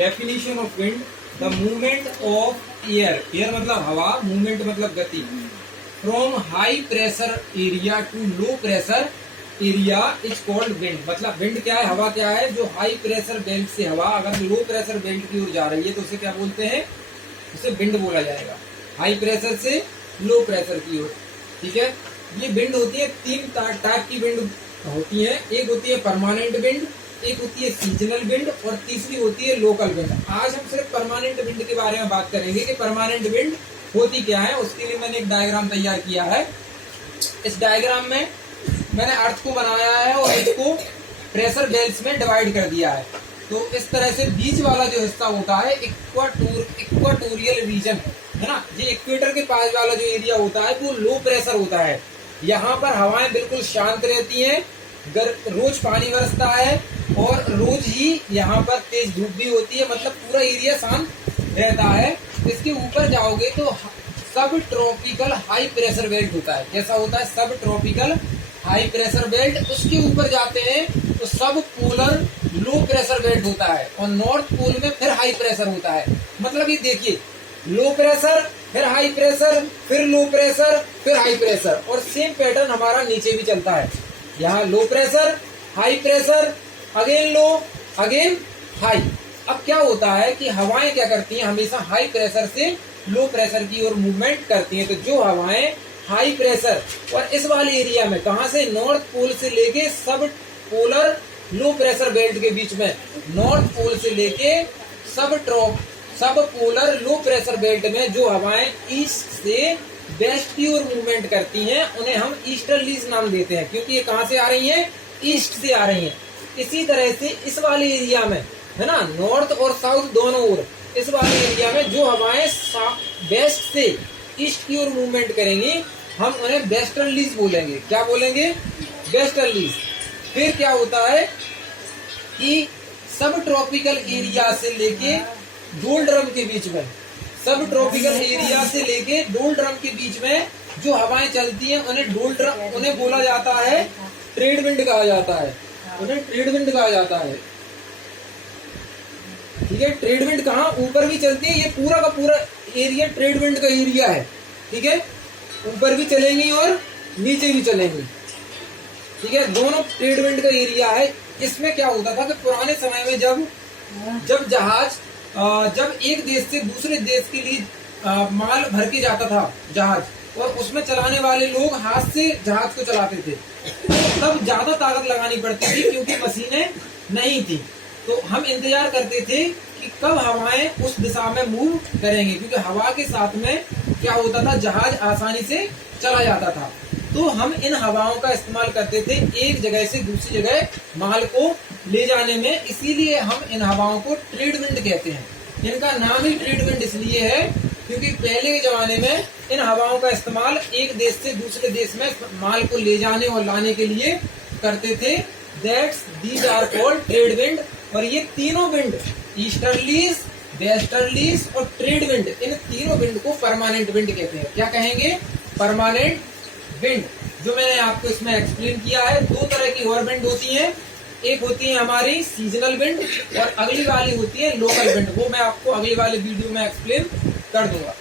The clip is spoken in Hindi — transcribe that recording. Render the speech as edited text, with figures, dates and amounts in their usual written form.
Definition of wind, the movement of air, air मतलब हवा, मूवमेंट मतलब गति, from high pressure area to low pressure area is called wind. मतलब विंड क्या है, हवा क्या है, जो हाई प्रेशर बेल्ट से हवा अगर लो प्रेशर बेल्ट की ओर जा रही है तो उसे क्या बोलते हैं, उसे विंड बोला जाएगा, हाई प्रेशर से लो प्रेशर की ओर। ठीक है, ये विंड होती है, तीन टाइप की विंड होती है, एक होती है परमानेंट विंड, एक होती है सीजनल विंड और तीसरी होती है लोकल विंड। आज हम सिर्फ परमानेंट विंड के बारे में बात करेंगे कि परमानेंट विंड होती क्या है। उसके लिए मैंने एक डायग्राम तैयार किया है। इस डायग्राम में मैंने अर्थ को बनाया है और इसको प्रेशर बेल्ट्स में डिवाइड कर दिया है। तो इस तरह से बीच वाला जो हिस्सा होता है इक्वाटोरियल रीजन है ना, ये इक्वेटर के पास वाला जो एरिया होता है वो लो प्रेशर होता है। यहाँ पर हवाएं बिल्कुल शांत रहती हैं, रोज पानी बरसता है और रोज ही यहाँ पर तेज धूप भी होती है, मतलब पूरा एरिया शांत रहता है। इसके ऊपर जाओगे तो सब ट्रॉपिकल हाई प्रेशर बेल्ट होता है। कैसा होता है, सब ट्रॉपिकल हाई प्रेशर बेल्ट। उसके ऊपर जाते हैं तो सब पोलर लो प्रेशर बेल्ट होता है और नॉर्थ पोल में फिर हाई प्रेशर होता है। मतलब ये देखिए, लो प्रेशर फिर हाई प्रेशर फिर लो प्रेशर फिर हाई प्रेशर, और सेम पैटर्न हमारा नीचे भी चलता है। यहाँ low pressure, high pressure, again low, again high. अब क्या होता है कि हवाएं क्या करती हैं, हमेशा हाई प्रेशर से लो प्रेशर की ओर मूवमेंट करती हैं। तो जो हवाएं हाई प्रेशर और इस वाले एरिया में कहां से, नॉर्थ पोल से लेके सब पोलर लो प्रेशर बेल्ट के बीच में, नॉर्थ पोल से लेके सब पोलर लो प्रेशर बेल्ट में जो हवाएं ईस्ट से वेस्ट की ओर मूवमेंट करती हैं उन्हें हम ईस्टर्लीज नाम देते हैं, क्योंकि ये कहां से आ रही हैं, ईस्ट से आ रही हैं। इसी तरह से इस वाले एरिया में है ना, नॉर्थ और साउथ दोनों ओर, इस वाले एरिया में जो हवाएं वेस्ट से ईस्ट की ओर मूवमेंट करेंगी हम उन्हें वेस्टर्लीज बोलेंगे। क्या बोलेंगे, वेस्टर्लीज। फिर क्या होता है कि सब ट्रॉपिकल एरिया से लेके डोल्ड्रम के बीच में, सब ट्रॉपिकल एरिया से लेके डोल्ड्रम के बीच में जो हवाएं चलती हैं उन्हें बोला जाता है ट्रेड विंड कहा जाता है, उन्हें ट्रेड विंड कहा जाता है। ठीक है, ट्रेड विंड कहाँ, ऊपर भी चलती है, ये पूरा का पूरा एरिया ट्रेड विंड का एरिया है। ठीक है, ऊपर भी चलेंगी और नीचे भी चलेंगी। ठीक है, दोनों ट्रेड विंड का एरिया है। इसमें क्या होता था कि पुराने समय में जब जहाज जब एक देश से दूसरे देश के लिए माल भर के जाता था जहाज, और उसमें चलाने वाले लोग हाथ से जहाज को चलाते थे, तब ज्यादा ताकत लगानी पड़ती थी क्योंकि मशीनें नहीं थी। तो हम इंतजार करते थे कि कब हवाएं उस दिशा में मूव करेंगे, क्योंकि हवा के साथ में क्या होता था, जहाज आसानी से चला जाता था। तो हम इन हवाओं का इस्तेमाल करते थे एक जगह से दूसरी जगह माल को ले जाने में, इसीलिए हम इन हवाओं को ट्रेड विंड कहते हैं। इनका नाम ही ट्रेड विंड इसलिए है क्योंकि पहले के जमाने में इन हवाओं का इस्तेमाल एक देश से दूसरे देश में माल को ले जाने और लाने के लिए करते थे। These are called trade wind. और ये तीनों विंड, ईस्टर्लीज, वेस्टर्लीज और ट्रेड विंड, इन तीनों विंड को परमानेंट विंड कहते हैं। क्या कहेंगे, परमानेंट विंड। जो मैंने आपको इसमें एक्सप्लेन किया है, दो तरह की और विंड होती हैं, एक होती है हमारी सीजनल विंड और अगली वाली होती है लोकल विंड। वो मैं आपको अगली वाली वीडियो में एक्सप्लेन कर दूंगा।